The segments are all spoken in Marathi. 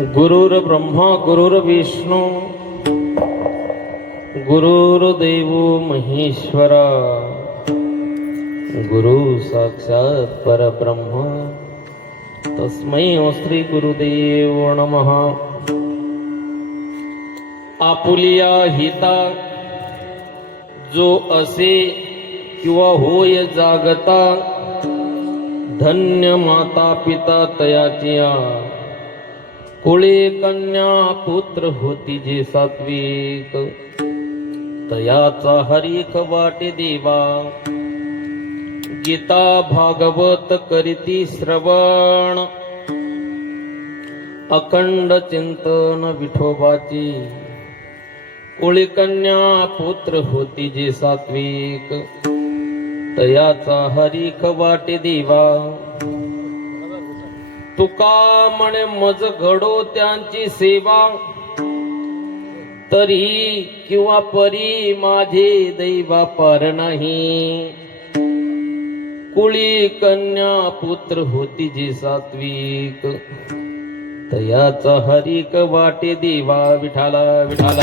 गुरुर्ब्रह्मा गुरुर्विष्णू गुरुर्देव महेश्वरा गुरु साक्षात परब्रह्म तस्मै श्री गुरुदेव नमः। आपुलिया हिता जो असे किंवा होय जागता धन्य माता पिता तयाचिया कुळे कन्या पुत्र होती जे सात्विक तयाचा हरिक वाटे देवा। गीता भागवत करीती श्रवण अखंड चिंतन विठोबाची कुळे कन्या पुत्र होती जे सात्विक तयाचा हरिक वाटे देवा। तुका म्हणे मज घडो त्यांची सेवा तरी किंवा परी माझे दैवा पार नाही। कुळी कन्या पुत्र होती जी सात्विक तयाचा हरिक वाटे देवा। विठाला विठाला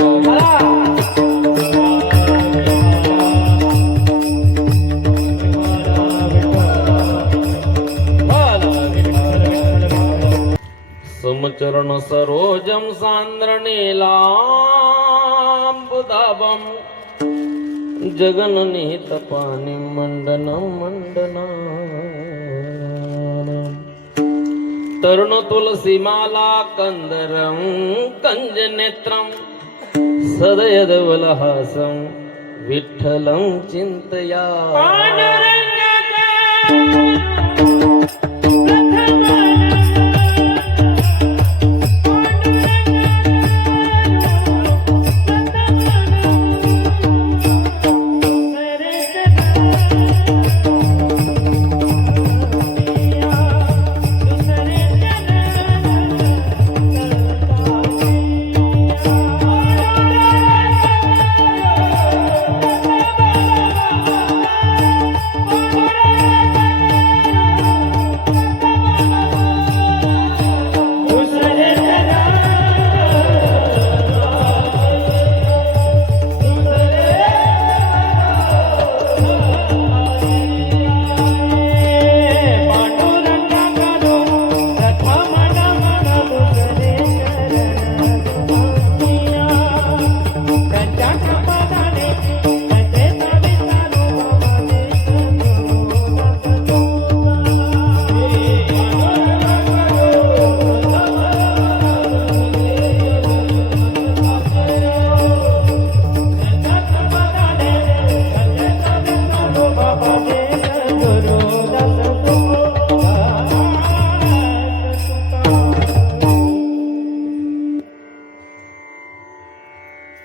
समचरण सरोजम सांद्रणीलांबुदाभम जगननिहित पाणी मंडनम मंडना। तरुण तुलसीमाला कंदरम कंज नेत्रम सदयदवलहासम विठ्ठलं चिंतया।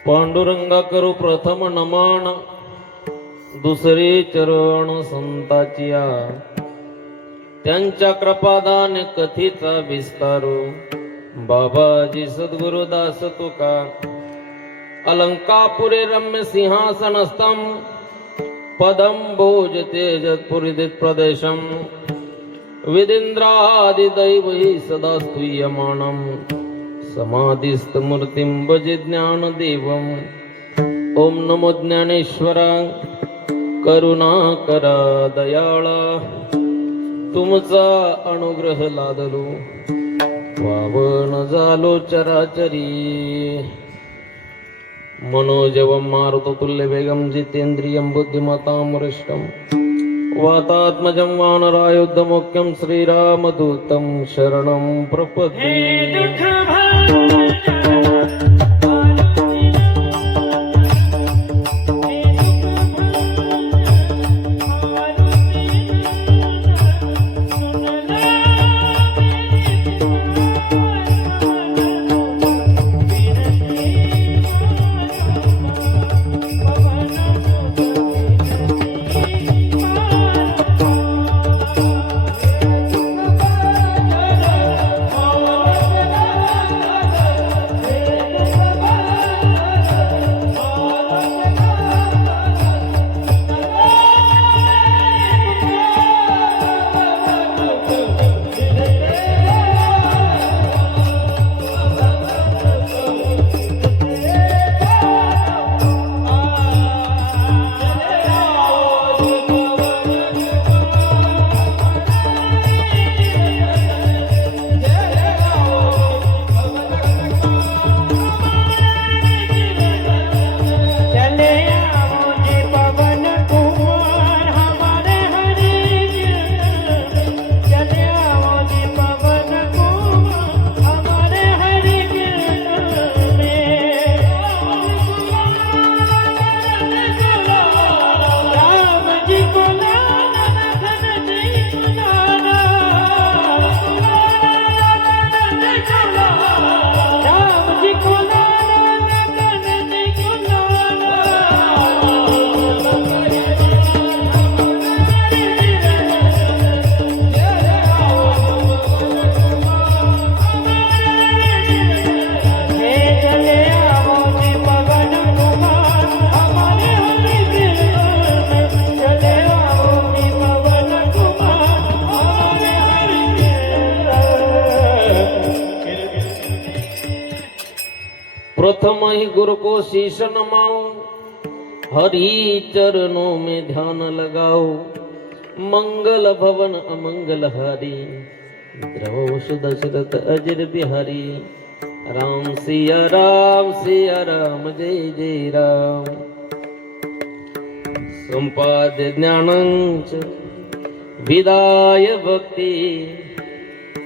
पांडुरंगा करू प्रथम नमन दुसरे चरण संताचिया। त्यांच्या कृपादान कथेचा विस्तारू बाबाजी सद्गुरुदास तुका। अलंकापुरे रम्य सिंहासनस्थम पदम भोज तेजत्पुरीदित प्रदेशम विदिंद्रादि दैवहि सदा स्तूयमानम समाधिस्थ मूर्तिं भजे ज्ञानदेवम्। ओम नमो ज्ञानेश्वरा करुणाकरा दयाळा तुमचा अनुग्रह लादलो पावन झालो चराचरी। मनोजवं मारुततुल्य वेगं जितेन्द्रियं बुद्धिमतां वरिष्ठं वातात्मजं वानरायुधमुख्यं श्रीरामदूतं शरणं प्रपद्ये। प्रथम ही गुरु को शीश नमाओ, हरि चरणों में ध्यान लगाओ। मंगल भवन अमंगल हारी, द्रवश दशरथ अजर बिहारी। राम सिया राम जय जय राम। संपाद्य ज्ञानंच विदाय भक्ति,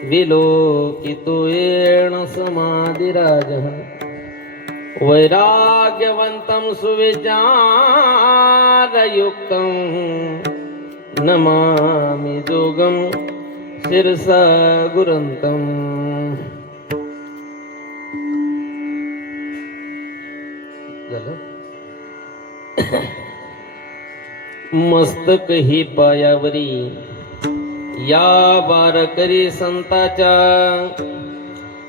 विलोकितो येन समाधिराजः। वैराग्यवन्तं सुविचारयुक्तं, नमामि जोगं शिरसा गुरंतम। मस्तक ही पायावरी, या वारकरी संताच्या।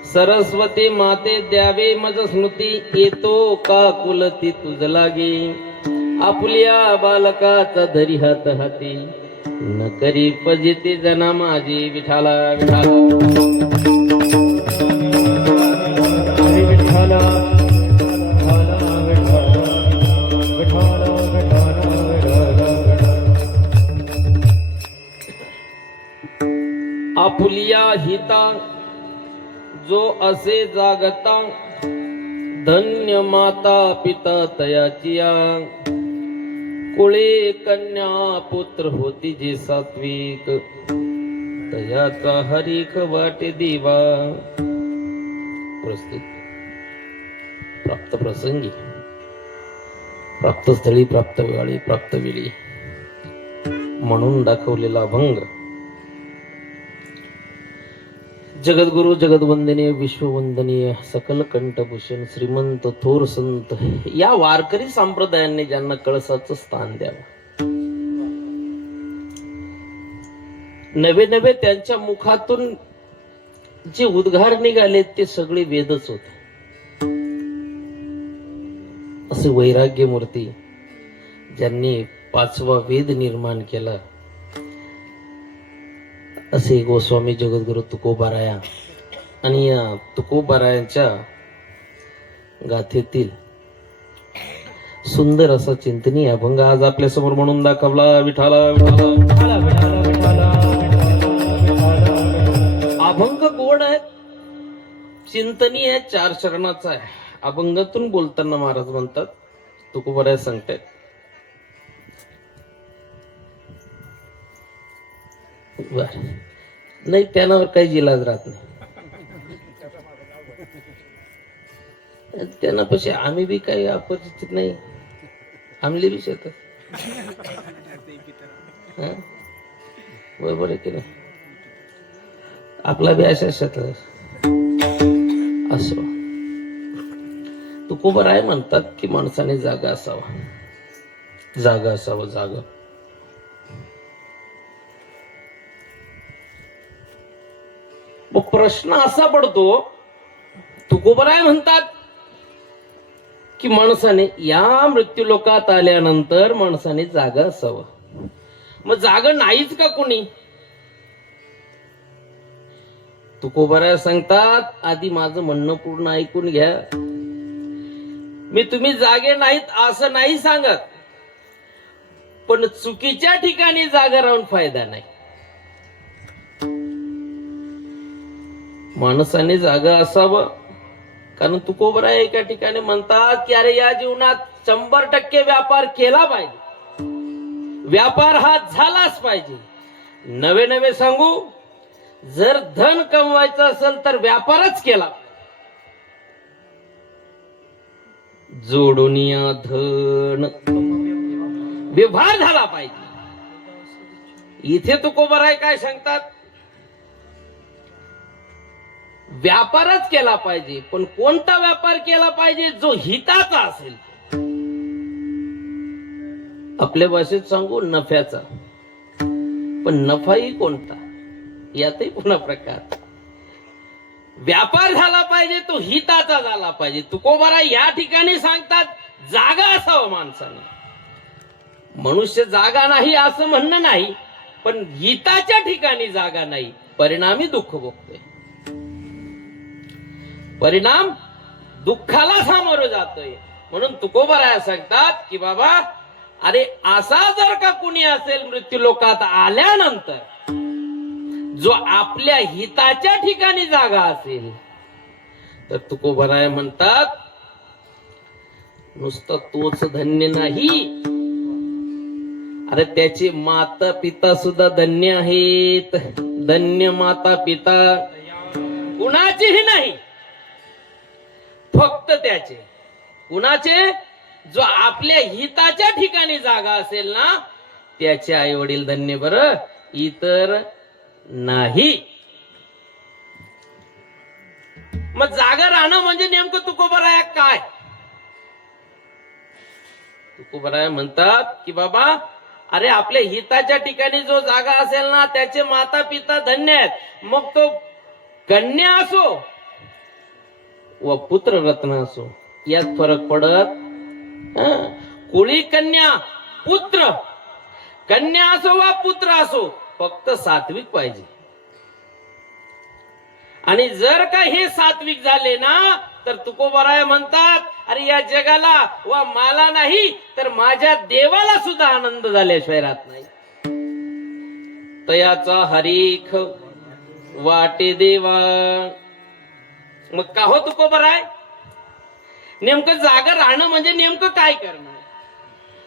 सरस्वती माते द्यावे मज स्मृती, येतो का कुलती तुझ लागे। आपुल्या बालकाचा धरी हात हाती, न करी फजिती जना माझी। विठाला विठाला विठाला आपुलिया हिता जो असे जागता, धन्य माता पिता तयाचिया। कुळे कन्या पुत्र होती जे सात्विक, तयाचा हरिख वाटे दिवा। प्रस्तुत प्राप्त प्रसंगी, प्राप्त स्थळी, प्राप्त वेळी, प्राप्त वेळी म्हणून दाखवलेला अभंग। जगद्गुरु जगदवंदनीय विश्ववंदनीय सकल कंठभूषण श्रीमंत थोर संत या वारकरी संप्रदायांनी ज्यांना कळसाचं स्थान द्यावं, नवे नवे त्यांच्या मुखातून जे उद्गार निघाले ते सगळे वेदच होते। असे वैराग्य मूर्ती ज्यांनी पाचवा वेद निर्माण केला, असे गोस्वामी जगद्गुरु तुकोबाराया। आणि या तुकोबारायांच्या गाथेतील सुंदर असा चिंतनीय अभंग आज आपल्या समोर म्हणून दाखवला। विठाला विठाला अभंग गोड आहे, चिंतनीय आहे, 4 चरणाचा आहे। अभंगातून बोलताना महाराज म्हणतात, तुकोबाराया सांगतात, नाही त्यानावर काही इलाज राहत नाही। त्यांना पशी आम्ही बी काही अपरिचित नाही, आमले बी शेतात बरोबर आहे की नाही, आपला बी अशा शेतात असो। तुकोबाराय म्हणतात की माणसाने जागा असावा, जागा असावा, जागा। मग प्रश्न असा पडतो, तुकोबाराय म्हणतात की माणसाने या मृत्यूलोकात आल्यानंतर माणसाने जागा असावं। मग जागा नाहीच का कोणी? तुकोबाराय सांगतात, आधी माझं म्हणणं पूर्ण ऐकून घ्या। मी तुम्ही जागे नाहीत असं नाही सांगत, पण चुकीच्या ठिकाणी जागा राहून फायदा नाही। माणसाने जागा असावं, कारण तुकोबाराय एका ठिकाणी म्हणतात की अरे या जीवनात 100% व्यापार केला पाहिजे, व्यापार हा झालाच पाहिजे। नवे नवे सांगू, जर धन कमवायचं असेल तर व्यापारच केला, जोडुनिया धन व्यवहार झाला पाहिजे। इथे तुकोबाराय काय सांगतात, व्यापारच केला पाहिजे, पण कोणता व्यापार केला पाहिजे? जो हिताचा असेल। आपल्या भाषेत सांगू, नफ्याचा। पण नफाही कोणता, यातही पुन्हा प्रकार। व्यापार झाला पाहिजे तो हिताचा झाला पाहिजे। तुकोबाराय या ठिकाणी सांगतात, जागा असावं माणसाने। मनुष्य जागा नाही असं म्हणणं नाही, पण हिताच्या ठिकाणी जागा नाही, परिणामी दुःख भोगतोय। परिणाम दुःखाला सामोरं जातोय. म्हणून तुकोबराया सांगतात की बाबा, अरे असा जर का कुणी असेल मृत्यू लोकात आल्यानंतर जो आपल्या हिताच्या ठिकाणी जागा असेल, तर तुकोबराय म्हणतात नुसतं तोच धन्य नाही, अरे त्याचे माता पिता सुद्धा धन्य आहेत. धन्य माता पिता कुणाचेही नाही, फक्त त्याचे. कुणाचे? जो आपल्या हिताच्या ठिकाणी जागा असेल ना, त्याचे आई वडील धन्य, बरं, इतर नाही. मग जागा राहणं म्हणजे नेमकं तुकोबराया काय? तुकोबराया म्हणतात की बाबा, अरे आपल्या हिताच्या ठिकाणी जो जागा असेल ना, त्याचे माता पिता धन्य आहेत. मग तो कन्या असो व पुत्र रत्न असो, यात फरक पडत. कुळी कन्या पुत्र, कन्या असो वा पुत्र असो, फक्त सात्विक पाहिजे. आणि जर का हे सात्विक झाले ना, तर तुकोबराय म्हणतात, अरे या जगाला वा मला नाही तर माझ्या देवाला सुद्धा आनंद झाल्याशिवाय राहत नाही. तयाचा हरीख वाटे देवा. मग का हो तुकोबराय, नेमकं जागा राहणं म्हणजे नेमकं काय करणं?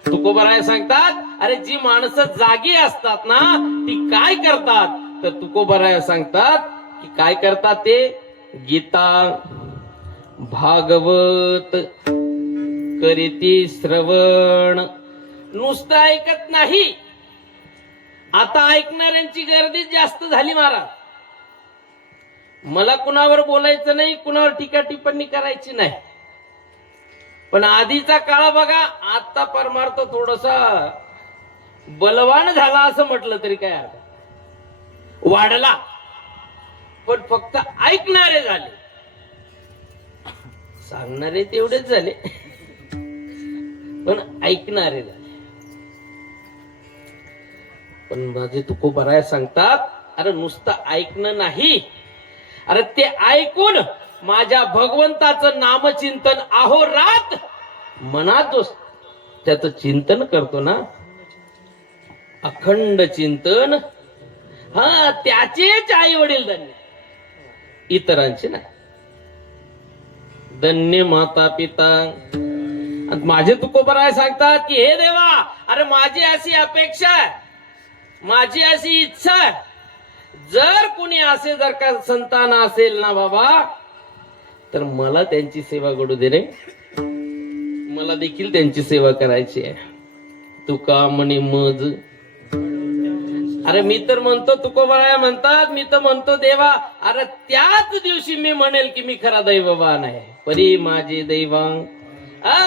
तुकोबराय सांगतात, अरे जी माणसं जागी असतात ना, ती काय करतात? तर तुकोबराय सांगतात की काय करतात ते? गीता भागवत करीती श्रवण. नुसतं ऐकत नाही. आता ऐकणाऱ्यांची गर्दी जास्त झाली महाराज. मला कुणावर बोलायचं नाही, कुणावर टीका टिप्पणी करायची नाही. पण आधीचा काळ बघा, आता परमार्थ थोडासा बलवान झाला असं म्हटलं तरी काय अर्थ, वाढला. पण फक्त ऐकणारे झाले, सांगणारे तेवढेच झाले, पण ऐकणारे झाले. पण माझे तुकोबराय सांगतात, अरे नुसतं ऐकणं नाही, अरे ते ऐकून माझ्या भगवंताचं नामचिंतन अहोरात मनात जो त्याचं चिंतन करतो ना, अखंड चिंतन, हा त्याचेच आई वडील धन्य, इतरांचे नाही. धन्य माता पिता. माझे तुकोबराय सांगतात की हे देवा, अरे माझी अशी अपेक्षा आहे, माझी अशी इच्छा आहे, जर कुणी असे जर का संतान असेल ना बाबा, तर मला त्यांची सेवा घडू दे रे. मला देखील त्यांची सेवा करायची आहे. तुका म्हणे मज. अरे मी तर म्हणतो, तुकोबराय म्हणतात, मी तर म्हणतो देवा, अरे त्याच दिवशी मी म्हणेल की मी खरा दैववान आहे. परी माझे दैवांग.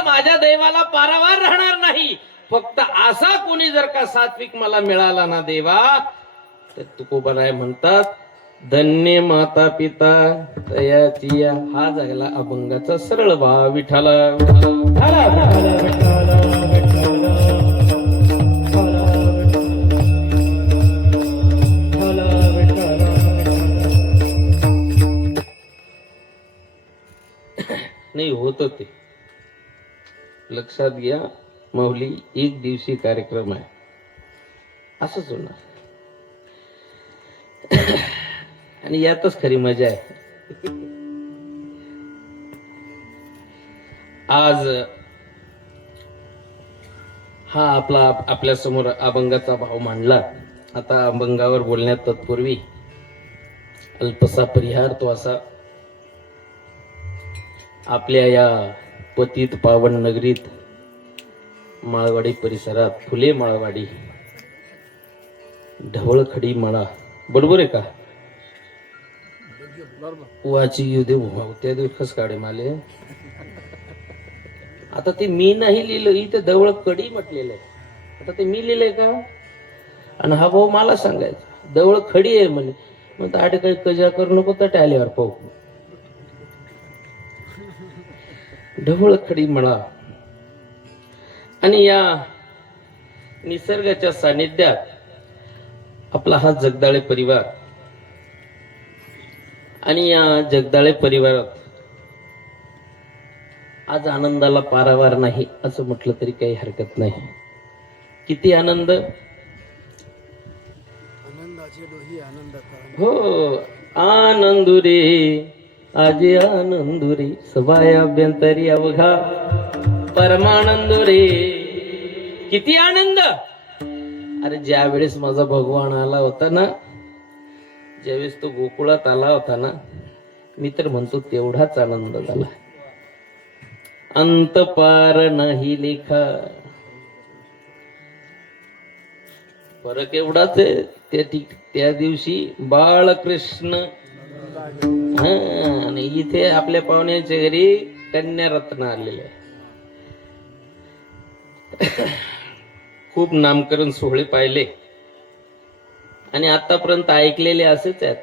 माझ्या दैवाला पारावार राहणार नाही. फक्त असा कोणी जर का सात्विक मला मिळाला ना देवा, तर तुकोबराय म्हणतात, धन्य माता पिता तयाची. हा जगला अभंगाचा सरळ भाव. विठाला नाही होत ते, लक्षात घ्या. माऊली एक दिवशी कार्यक्रम आहे, असंच होणार. आणि यातच खरी मजा आहे. आज हा आपल्या समोर अभंगाचा भाव मांडला. आता अभंगावर बोलण्यात तत्पूर्वी अल्पसा परिहार तो असा, आपल्या या पतित पावन नगरीत माळवाडी परिसरात, फुले माळवाडी, ढवळखडी मळा, बरोबर आहे का? वाची येऊ दे त्या दिवस काढे माले. आता ते मी नाही लिहिलं, इथे ढवळखडी म्हटलेलं आहे. आता ते मी लिहिलंय का? आणि हा भाऊ मला सांगायचा ढवळखडी आहे म्हणे. मग आठ काही कजा करू नको तर टाळ्यावर पाहू. ढवळखडी मळा. आणि या निसर्गाच्या सानिध्यात आपला हा जगदाळे परिवार, आणि या जगदाळे परिवारात आज आनंदाला पारावार नाही असं म्हटलं तरी काही हरकत नाही. किती आनंद, आनंदाचे डोही आनंद करा. हो आनंदुरे आजे आनंदुरे सभायाभ्यंतरी अवघा परमानंदुरे. किती आनंद. अरे ज्या वेळेस माझा भगवान आला होता ना, ज्यावेळेस तो गोकुळात आला होता ना, मी तर म्हणतो तेवढाच आनंद झाला. अंत पार नाही लेखा. फरक एवढाच आहे, त्या दिवशी बाळकृष्ण आणि इथे आपल्या पाहुण्याच्या घरी कन्यारत्न आलेले आहे. खूप नामकरण सोहळे पाहिले आणि आतापर्यंत ऐकलेले असेच आहेत.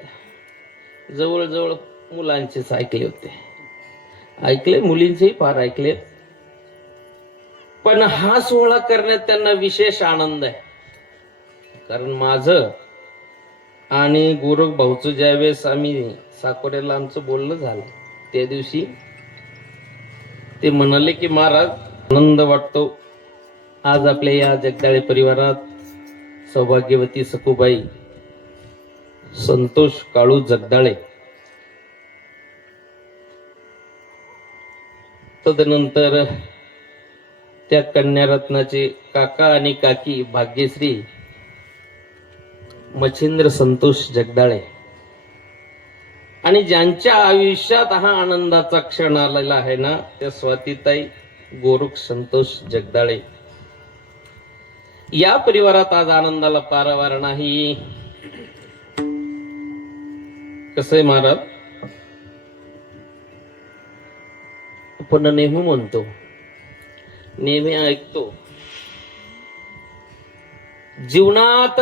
जवळजवळ मुलांचेच ऐकले होते, ऐकले मुलींचेही फार ऐकले. पण हा सोहळा करण्यात त्यांना विशेष आनंद आहे. कारण माझं आणि गोरख भाऊचं ज्यावेळेस आम्ही साकोऱ्याला आमचं बोलणं झालं, त्या दिवशी ते म्हणाले की महाराज आनंद वाटतो आज आपल्या या जगदाळे परिवारात सौभाग्यवती सखूबाई संतोष काळू जगदाळे, तदनंतर त्या कन्यारत्नाचे काका आणि काकी भाग्यश्री मच्छिंद्र संतोष जगदाळे, आणि ज्यांच्या आयुष्यात हा आनंदाचा क्षण आलेला आहे ना, त्या स्वातीताई गोरख संतोष जगदाळे. या परिवारात आज आनंदाला पारावार नाही. कसं आहे महाराज, आपण नेहमी म्हणतो, नेहमी ऐकतो, जीवनात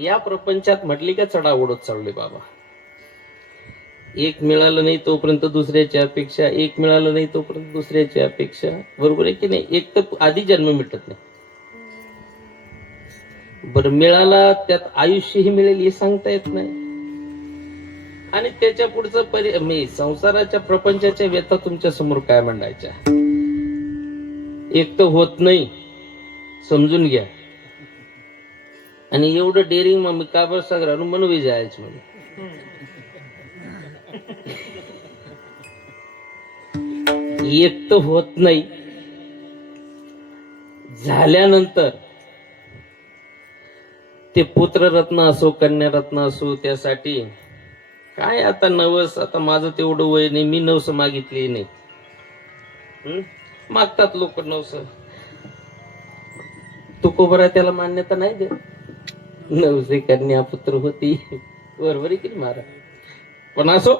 या प्रपंचात म्हटली का चढाओढत चालले बाबा. एक मिळालं नाही तोपर्यंत दुसऱ्याची अपेक्षा, एक मिळालं नाही तोपर्यंत दुसऱ्याची अपेक्षा. बरोबर आहे की नाही. एक तर आधी जन्म मिटत नाही, बरं मिळाला त्यात आयुष्यही मिळेल हे सांगता येत नाही. आणि त्याच्या पुढचं मी संसाराच्या प्रपंचाच्या व्यथा तुमच्या समोर काय मांडायच्या. एक तर होत नाही, समजून घ्या. आणि एवढं डेअरिंग मग का बरं सगळं मनवी जायच म्हणे. एक तर होत नाही, झाल्यानंतर ते पुत्ररत्न असो कन्यारत्न असो, त्यासाठी काय आता नवस. आता माझं तेवढं वय नाही, मी नवस मागितली नाही. मागतात लोक नवस, तुकोबरा त्याला मान्यता नाही दे. नवसे कन्या पुत्र होती, बरोबर आहे की महाराज. पण असो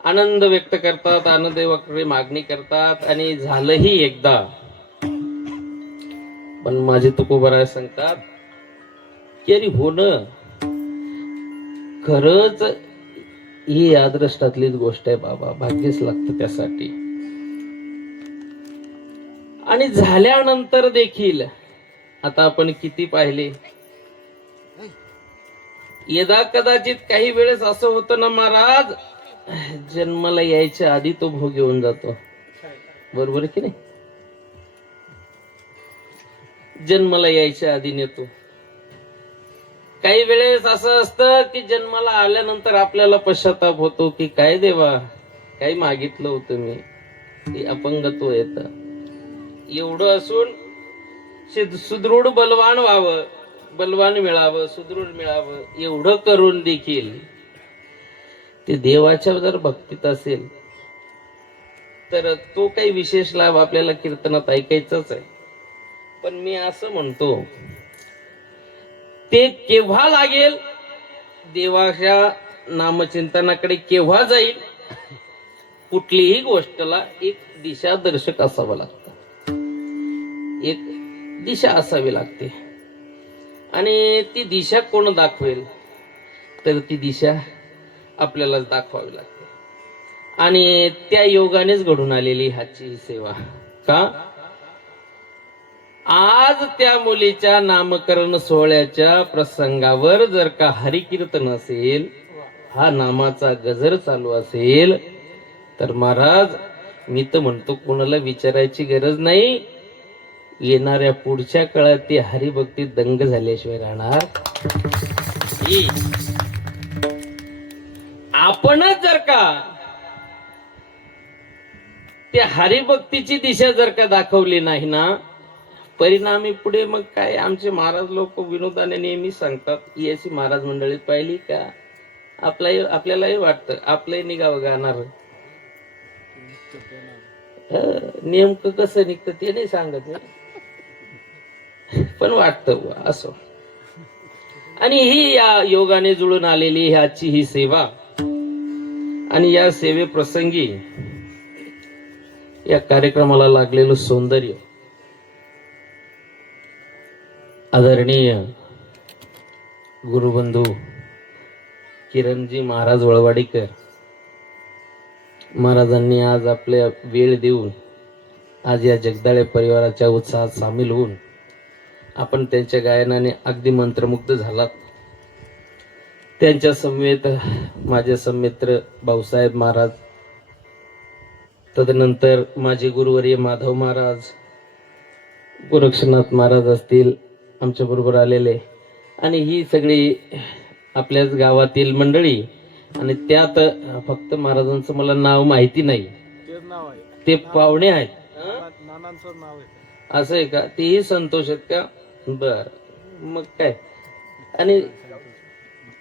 आनंद व्यक्त करतात, आनंद वक्रे मागणी करतात, आणि झालंही एकदा. पण माझे तुकोबरा सांगतात की अरे होणं खरंच ही अदृष्टातलीच गोष्ट आहे बाबा, भाग्यच लागतं त्यासाठी. आणि झाल्यानंतर देखील आता आपण किती पाहिले, यदा कदाचित काही वेळेस असं होतं ना महाराज, जन्माला यायच्या आधी तो भोग घेऊन जातो. बरोबर आहे की नाही. जन्माला यायच्या आधी नेतो. काही वेळेस असं असतं की जन्माला आल्यानंतर आपल्याला पश्चाताप होतो की काय देवा, काही मागितलं होतं मी, ते अपंगत्व येत. एवढं असून सुदृढ बलवान व्हावं, बलवान मिळावं, सुदृढ मिळावं, एवढं करून देखील ते देवाच्या जर भक्तीत असेल तर तो काही विशेष लाभ आपल्याला कीर्तनात ऐकायचाच आहे. पण मी असं म्हणतो, ते केव्हा लागेल, देवाच्या नामचिंतनाकडे केव्हा जाईल, कुठलीही गोष्टला एक दिशादर्शक असावं लागतं, एक दिशा असावी लागते. आणि ती दिशा कोण दाखवेल, तर ती दिशा आपल्यालाच दाखवावी लागते. आणि त्या योगानेच घडून आलेली हाची सेवा. का आज त्या मुलीच्या नामकरण सोहळ्याच्या प्रसंगावर जर का हरिकीर्तन असेल, हा नामाचा गजर चालू असेल, तर महाराज मी तर म्हणतो कोणाला विचारायची गरज नाही. येणाऱ्या पुढच्या काळात ती हरिभक्ती दंग झाल्याशिवाय राहणार ही. आपणच जर का त्या हरिभक्तीची दिशा जर का दाखवली नाही ना, परिणामी पुढे मग काय. आमचे महाराज लोक विनोदाने नेहमी सांगतात, याची महाराज मंडळी पाहिली का आपल्यालाही वाटतं आपलंही निघावं गाणार. नेमकं कसं निघतं ते नाही सांगत नाही, पण वाटतं असं. आणि ही या योगाने जुळून आलेली ह्याची ही सेवा, आणि या सेवे प्रसंगी या कार्यक्रमाला लागलेलं सौंदर्य. आदरणीय गुरुबंधू किरणजी महाराज वळवाडीकर महाराजांनी आज आपल्या वेळ देऊन आज या जगदाळे परिवाराच्या उत्साहात सामील होऊन आपण त्यांच्या गायनाने अगदी मंत्रमुग्ध झालात. त्यांच्या समवेत माझे सन्मित्र भाऊसाहेब महाराज, तदनंतर माझे गुरुवर्य माधव महाराज, गोरक्षनाथ महाराज असतील आमच्या बरोबर आलेले, आणि ही सगळी आपल्याच गावातील मंडळी. आणि त्यात फक्त महाराजांचं मला नाव माहिती नाही, ते पाहुणे आहेत. असं आहे का? तेही संतोष आहेत का? बर, मग काय. आणि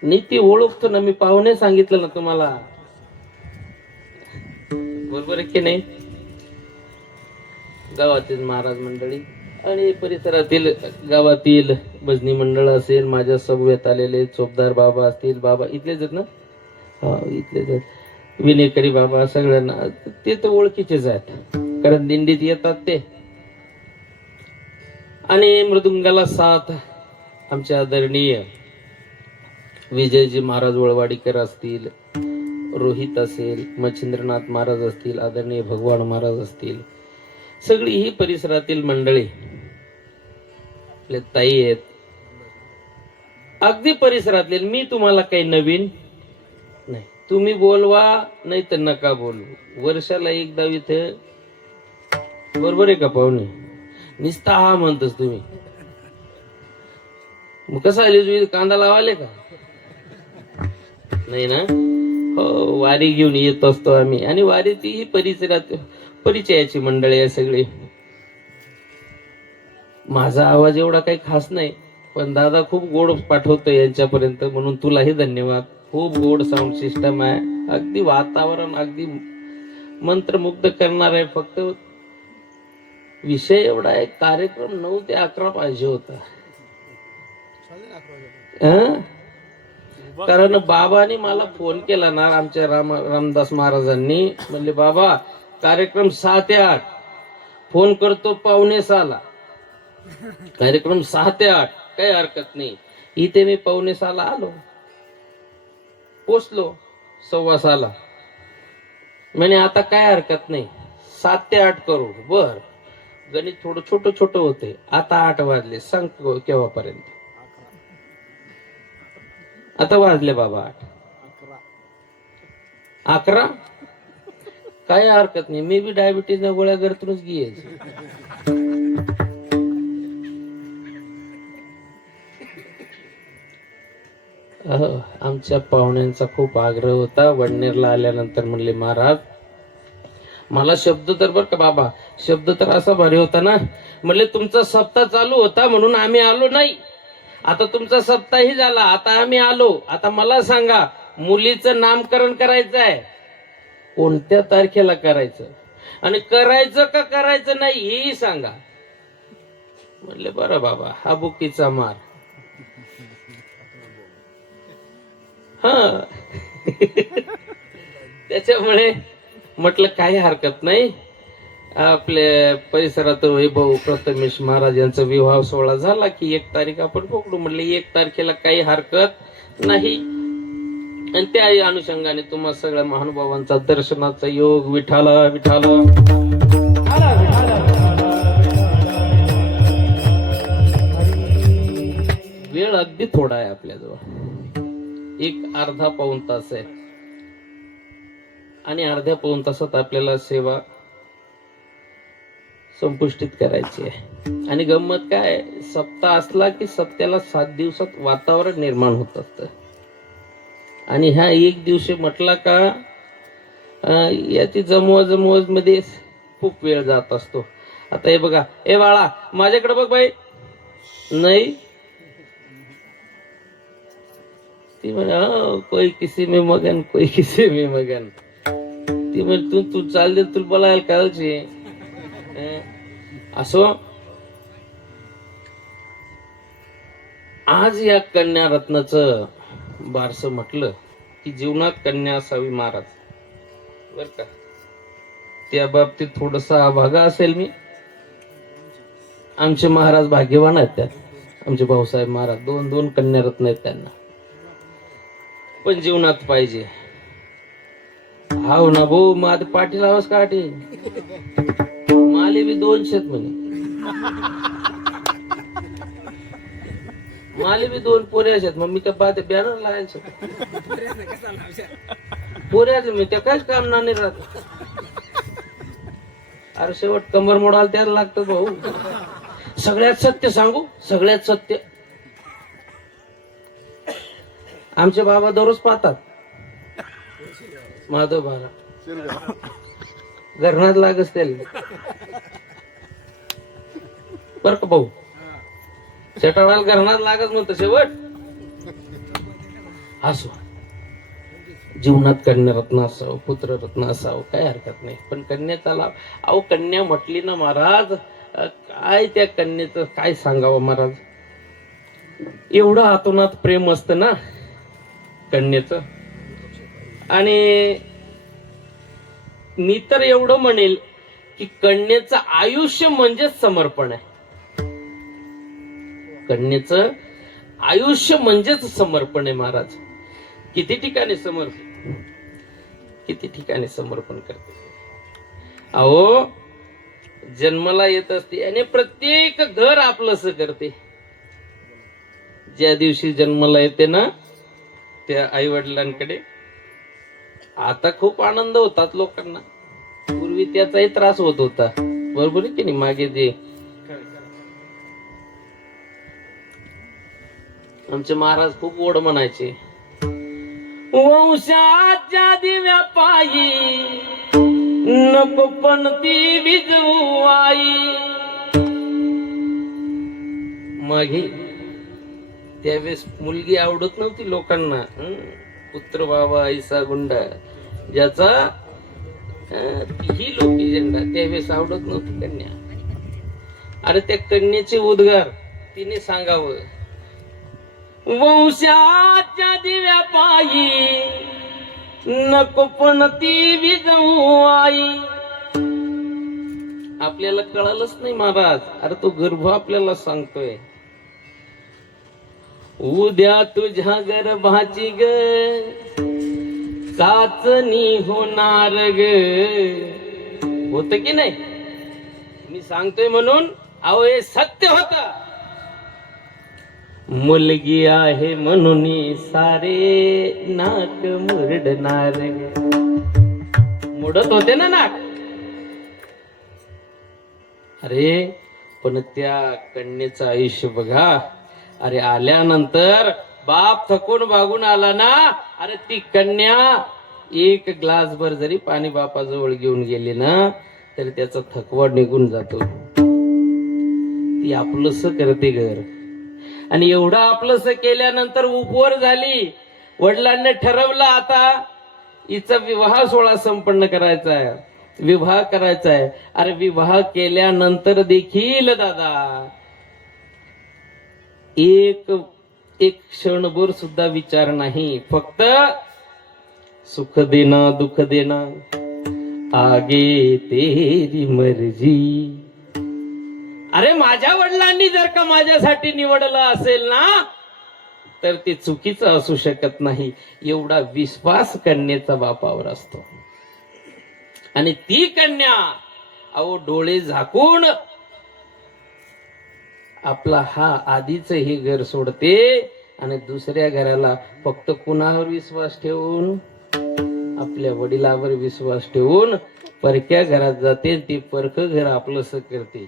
नीती ओळखतो ना मी, पाहुणे सांगितलं ना तुम्हाला, बरोबर आहे की नाही. गावातील महाराज मंडळी आणि परिसरातील गावातील भजनी मंडळ असेल, माझ्या समवेत आलेले चोपदार बाबा असतील, बाबा इथलेच आहेत ना, हा इथलेच आहेत, विनेकरी बाबा, सगळ्यांना ते तर ओळखीचेच आहेत कारण दिंडीत येतात ते. आणि मृदुंगाला साथ आमचे आदरणीय विजयजी महाराज वळवाडीकर असतील, रोहित असेल, मच्छिंद्रनाथ महाराज असतील, आदरणीय भगवान महाराज असतील, सगळी ही परिसरातील मंडळी आपले ताई आहेत, अगदी परिसरातले. मी तुम्हाला काही नवीन नाही, तुम्ही बोलवा नाही तर नका बोलू. वर्षाला एकदा इथे, बरोबर आहे का पाहुणे, निस्ता हा म्हणतोस तुम्ही. मग कसं आले तुम्ही, कांदा लावाले का नाही ना? हो, वारी घेऊन येत असतो आम्ही, आणि वारीची ही परिसरात परिचयाची मंडळी आहे सगळी. माझा आवाज एवढा काही खास नाही, पण दादा खूप गोड पाठवतो यांच्यापर्यंत, म्हणून तुलाही धन्यवाद. खूप गोड साऊंड सिस्टम आहे, अगदी वातावरण अगदी मंत्रमुग्ध करणार आहे. फक्त विषय एवढा आहे, कार्यक्रम 9 ते 11 पाहिजे होता. कारण बाबांनी मला फोन केला ना, आमच्या रामदास महाराजांनी म्हणले, बाबा कार्यक्रम 6 ते 8, फोन करतो 5:45. कार्यक्रम 6 ते 8, काही हरकत नाही. इथे मी 5:45 आलो, पोचलो 6:15. म्हणे आता काय हरकत नाही, 7 ते 8 करू. बर, गणित थोडं छोटं छोटं होते. आता 8 वाजले, सांग केव्हापर्यंत. आता वाजले बाबा 11. काय हरकत नाही, मी बी डायबिटीज गोळ्या करतोच घ्यायची. आमच्या पाहुण्यांचा खूप आग्रह होता. वडनेरला आल्यानंतर म्हणले, महाराज मला शब्द तर, बर का बाबा, शब्द तर असा भारी होता ना, म्हणले तुमचा सप्ताह चालू होता म्हणून आम्ही आलो नाही. आता तुमचा सप्ताही झाला, आता आम्ही आलो. आता मला सांगा, मुलीचं नामकरण करायचं आहे, कोणत्या तारखेला करायचं, आणि करायचं का करायचं नाही हेही सांगा. म्हणले बरं बाबा, हा बुकीचा मार. हा त्याच्यामुळे म्हटलं काही हरकत नाही. आपल्या परिसरात वैभव प्रथमेश महाराज यांचा विवाह सोहळा झाला की 1 तारीख आपण पकडू. म्हटलं 1 तारखेला काही हरकत नाही. आणि त्या अनुषंगाने तुम्हा सगळ्या महानुभावांचा दर्शनाचा योग. विठाला विठाला वेळ अगदी थोडा आहे आपल्याजवळ, 1 अर्धा पाऊण तास आहे, आणि अर्ध्या पाऊण तासात आपल्याला सेवा संपुष्टित करायची आहे. आणि गंमत काय, सप्ताह असला की सप्त्याला 7 दिवसात वातावरण निर्माण होत असतं. आणि ह्या एक दिवशी म्हटला का याची जमवाजमवज मध्ये खूप वेळ जात असतो. आता हे बघा, ए बाळा माझ्याकडे बघ बाई. नाही, ती म्हणे कोई किसी में मगन कोई किसी में मगन. ती म्हणे तू तू चाल दे, तुला बोलायला कालची असो. आज या कन्या रत्नाचं बारसं म्हटलं की जीवनात कन्या असावी महाराज, बर का. त्या बाबतीत थोडसा अभागा असेल मी. आमचे महाराज भाग्यवान आहेत. त्यात आमचे भाऊसाहेब महाराज दोन कन्या रत्न आहेत त्यांना. पण जीवनात पाहिजे. हाव ना भाऊ, मग पाठी लावस काठी माले बी 200 म्हणे. माले बी 2 पोऱ्या आहेत. मग मी काय पाहते बॅनर लावायचं पोऱ्याच मी त्या काहीच काम नाही राहत. अरे शेवट कंबर मोडाल त्याला लागतं भाऊ. सगळ्यात सत्य सांगू, सगळ्यात सत्य, आमचे बाबा दररोज पाहतात माधव बारा घरनाच लागच त्याला, बर का भाऊ. चटाळाला घरनाच लागच म्हणतो शेवट. असो, जीवनात कन्यारत्न असावं, पुत्ररत्न असावं, काय हरकत नाही. पण कन्याचा लाभ, अहो कन्या म्हटली ना महाराज, काय त्या कन्येचं काय सांगावं महाराज. एवढं आतोनात प्रेम असतं ना कन्येचं. आणि मी तर एवढं म्हणेल की कन्येचं आयुष्य म्हणजेच समर्पण आहे. कन्येचं आयुष्य म्हणजेच समर्पण आहे महाराज. किती ठिकाणी समर्पण करते. अहो जन्माला येत असते आणि प्रत्येक घर आपलंस करते. ज्या दिवशी जन्माला येते ना त्या आई वडिलांकडे आता खूप आनंद होतात लोकांना. पूर्वी त्याचाही त्रास होत होता, बरोबर आहे की नाही. मागे जे आमचे महाराज खूप ओढ म्हणायचे, वंशाच्या दिव्या पायी नको पण ती विजवू आई. मागे त्यावेळेस मुलगी आवडत नव्हती लोकांना. पुत्र बाबा ऐसा गुंडा ज्याचा ही लोकी झेंडा, त्यावेळेस आवडत नव्हती कन्या. अरे त्या कन्याचे उद्गार तिने सांगावं, वंशाच्या दिव्या पायी नको पण ती विजवू आई. आपल्याला कळालंच नाही महाराज. अरे तो गर्भ आपल्याला सांगतोय, उद्या तुझ्या गर्भाची ग चाचणी होणार ग. होत की नाही, मी सांगतोय म्हणून. अहो हे सत्य होत. मुलगी आहे म्हणून सारे नाक मुरडणार. मुडत होते ना नाक. अरे पण त्या कन्येचं आयुष्य बघा. अरे आल्यानंतर बाप थकून भागून आला ना, अरे ती कन्या एक ग्लास भर जरी पाणी बापाजवळ घेऊन गेली ना तरी त्याचा थकवा निघून जातो. ती आपलंस करते घर. आणि एवढं आपलंस केल्यानंतर उपवर झाली. वडिलांनी ठरवलं आता हिचा विवाह सोहळा संपन्न करायचा आहे, विवाह करायचा आहे. अरे विवाह केल्यानंतर देखील दादा एक क्षणभर सुद्धा विचार नाही. फक्त सुख देना दुख देना आगे तेरी मर्जी. अरे माझ्या वडिलांनी जर का माझ्यासाठी निवडलं असेल ना तर ते चुकीचं असू शकत नाही. एवढा विश्वास कन्येचा बापावर असतो. आणि ती कन्या अहो डोळे झाकून आपला हा आधीच हे घर सोडते आणि दुसऱ्या घराला फक्त कुणावर विश्वास ठेवून आपल्या वडिलावर विश्वास ठेवून परक्या घरात जाते, ती परक घर आपलंस करते,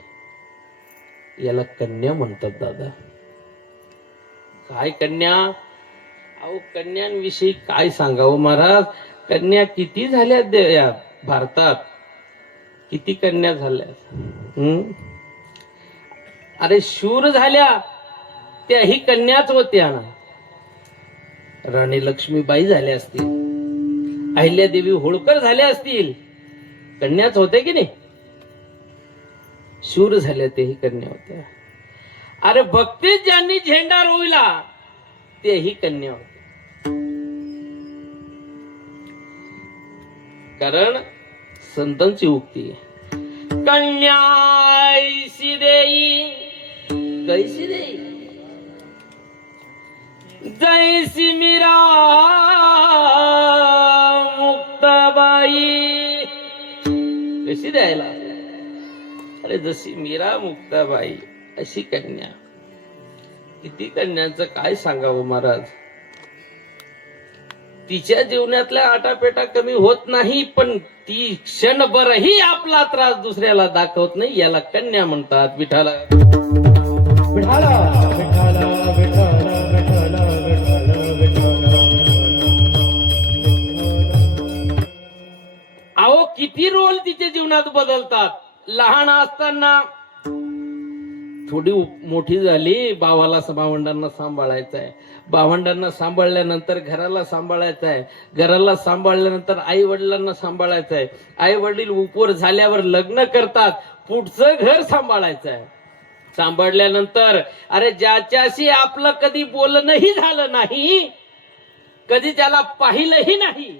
याला कन्या म्हणतात दादा. काय कन्या? अहो कन्यांविषयी काय सांगावं महाराज. कन्या किती झाल्या या भारतात, किती कन्या झाल्या. अरे शूर झाल्या त्याही कन्याच होत्या ना. राणी लक्ष्मीबाई झाल्या असतील, अहिल्यादेवी होळकर झाल्या असतील, कन्याच होत्या की नाही. शूर झाल्या तेही कन्या होत्या. अरे भक्तीत ज्यांनी झेंडा रोविला तेही कन्या होत्या. कारण संतांची उक्ती कन्या ऐसी देई कैसी देई जैसी मीरा मुक्ताबाई. कशी द्यायला? अरे जशी मीरा मुक्ताबाई अशी कन्या. किती कन्यांचं काय सांगावं महाराज. तिच्या जीवनातल्या आटापेटा कमी होत नाही, पण ती क्षणभरही आपला त्रास दुसऱ्याला दाखवत नाही, याला कन्या म्हणतात. विठाला अहो किती रोल तिच्या जीवनात बदलतात. लहान असताना थोडी मोठी झाली, भावंडांना सांभाळायचं आहे, भावंडांना सांभाळल्यानंतर घराला सांभाळायचं आहे, घराला सांभाळल्यानंतर आई वडिलांना सांभाळायचं आहे, आई वडील उपवर झाल्यावर लग्न करतात, पुढचं घर सांभाळायचं आहे. सांभाळल्यानंतर अरे ज्याच्याशी आपलं कधी बोलणंही झालं नाही, कधी त्याला पाहिलंही नाही,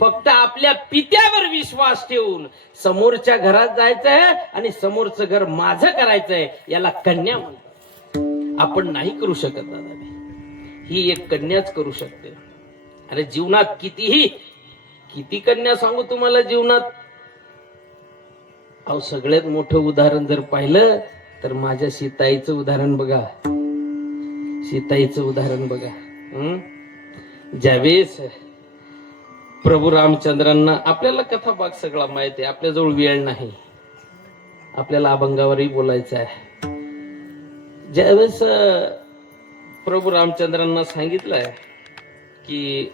फक्त आपल्या पित्यावर विश्वास ठेवून समोरच्या घरात जायचंय आणि समोरचं घर माझं करायचंय, याला कन्या म्हणतात. आपण नाही करू शकत दादा, ही एक कन्याच करू शकते. अरे जीवनात किती कन्या सांगू तुम्हाला जीवनात. अहो सगळ्यात मोठं उदाहरण जर पाहिलं तर माझ्या सीताईचं उदाहरण बघा. सीताईचं उदाहरण बघा. ज्यावेळेस प्रभू रामचंद्रांना, आपल्याला कथा भाग सगळा माहिती आहे, आपल्याजवळ वेळ नाही, आपल्याला अभंगावरही बोलायचं आहे. ज्यावेळेस प्रभू रामचंद्रांना सांगितलंय की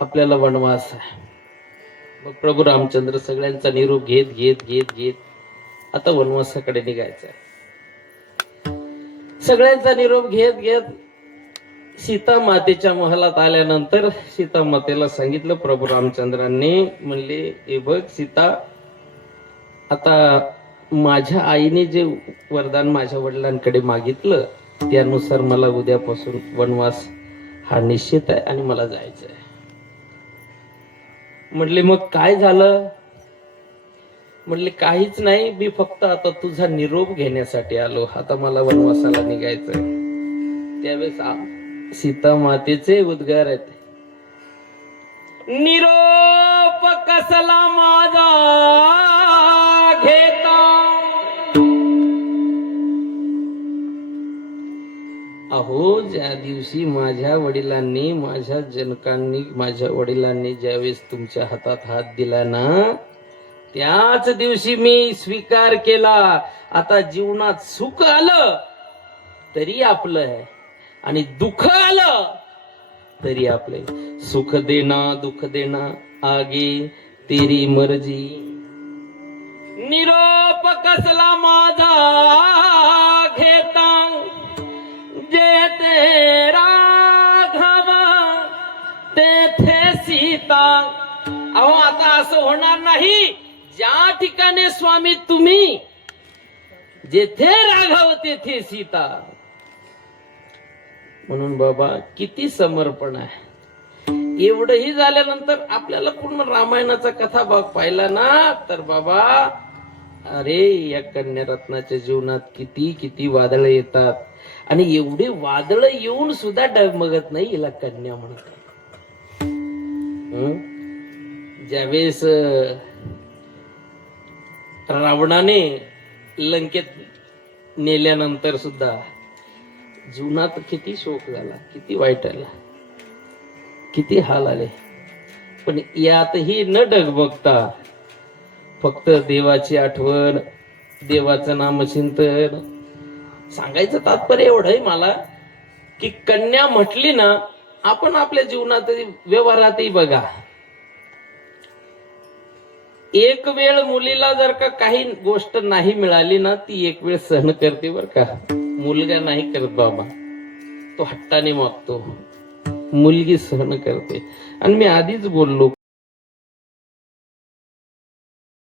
आपल्याला वनवास आहे, मग प्रभू रामचंद्र सगळ्यांचा निरोप घेत घेत घेत घेत आता वनवासाकडे निघायचं आहे. सगळ्यांचा निरोप घेत घेत सीता मातेच्या महलात आल्यानंतर सीता मातेला सांगितलं प्रभू रामचंद्रांनी, म्हणले हे बघ सीता, आता माझ्या आईने जे वरदान माझ्या वडिलांकडे मागितलं त्यानुसार मला उद्यापासून वनवास हा निश्चित आहे आणि मला जायचं आहे. म्हणले मग काय झालं? म्हणले काहीच नाही, मी फक्त आता तुझा निरोप घेण्यासाठी आलो, आता मला वनवासाला निघायचंय. त्यावेळेस सीता मातेचे उद्गार आहेत, निरोप कसला माझा घेता. अहो ज्या दिवशी माझ्या वडिलांनी, माझ्या जनकांनी, माझ्या वडिलांनी ज्यावेळेस तुमच्या हातात हात दिला ना, त्याच दिवशी मी स्वीकार केला. आता जीवनात सुख आलं तरी आपलं आहे आणि दुःख आलं तरी आपले. सुख देना दुःख देना आगे तेरी मर्जी. निरोप कसला माझा घेता जे ते राघव तेथे सीता. अहो आता असं होणार नाही, ज्या ठिकाणी स्वामी तुम्ही, जेथे राघव तेथे सीता. म्हणून बाबा किती समर्पण आहे. एवढंही झाल्यानंतर आपल्याला पूर्ण रामायणाचा कथा भाग पाहिला ना, तर बाबा अरे या कन्यारत्नाच्या जीवनात किती किती वादळ येतात आणि एवढे वादळ येऊन सुद्धा डगमगत नाही, याला कन्या म्हणतात. ज्यावेळेस रावणाने लंकेत नेल्यानंतर सुद्धा जीवनात किती शोक झाला, किती वाईट आला, किती हाल आले. पण यातही न डगबगता फक्त देवाची आठवण, देवाचं नामचिंतन. सांगायचं तात्पर्य एवढं आहे मला की कन्या म्हटली ना, आपण आपल्या जीवनातही व्यवहारातही बघा, एक वेळ मुलीला जर का काही गोष्ट नाही मिळाली ना, ती एक वेळ सहन करते बर का. मुलगा नाही करत बाबा, तो हट्टाने मागतो. मुलगी सहन करते. आणि मी आधीच बोललो,